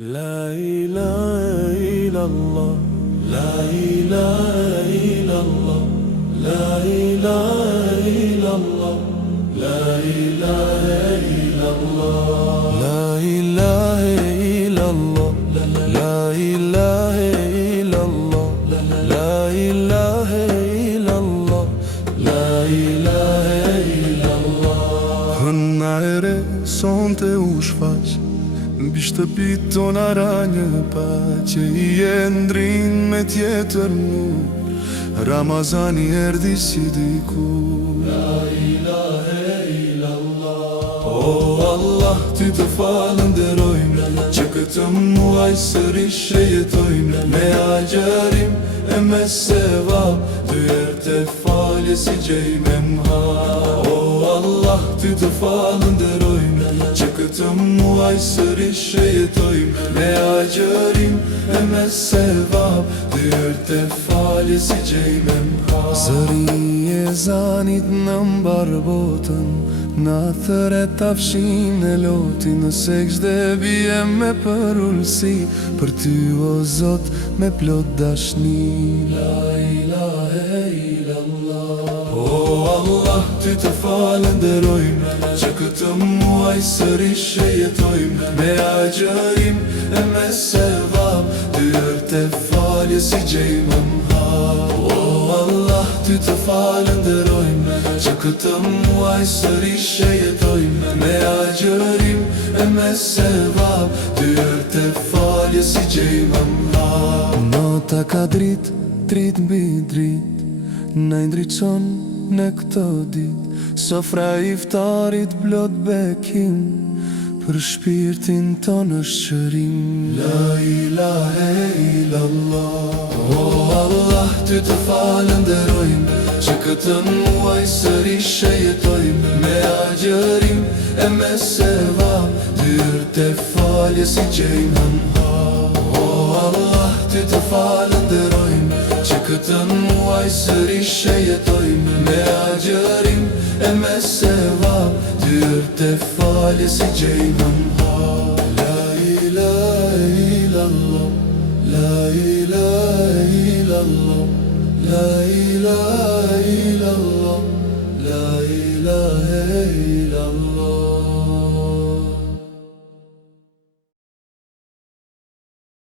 La ilahe illallah, la ilahe illallah, la ilahe illallah, la ilahe illallah, la ilahe illallah, la ilahe illallah, la ilahe illallah, la ilahe illallah. Hënajre sonte u shfaq mbi shtëpit tona ra një paqe I ndrin me tjetër mu Ramazani erdi si diku. La ilahe illallah. O Allah, ty të falënderojmë që këtë muaj sërish e jetojmë me agjerim e me sevap, dy herë të falje si gjejmë mha. O Allah, ty të falënderojmë që këtë muaj sërish e jetojmë me agjerim e me sevap, dy herë të falje si gjejmë mha. Zëri e zanit në mbar botën, në thëre tafshin e loti, nëse kshde bie me përullsi, për ty o Zot me plot dashni. La ilahe illallah. O Allah, ty të falënderojmë që këtë muaj sërish e jetojmë me agjerim e me sevap, dy herë të falje si gjejmë mha. O Allah, ty të falënderojmë që këtë muaj sërish e jetojmë me agjerim e me sevap, dy herë të falje si gjejmë mha. Nota ka drit mbi drit, na ndriçon në këto dit, sofra iftarit plot bekim, për shpirtin ton është qërim. La ilahe illallah. O Allah, ty të falënderojmë që këtë muaj sërish e jetojmë me agjerim e me sevap, dy herë të falje si gjejmë mha. O Allah, ty të falënderojmë që këtë muaj sërish e jetojmë me agjerim e me sevap, dy herë të falje si gjejmë mha. La ilahe illallah, la ilahe illallah, la ilahe illallah, la ilahe illallah.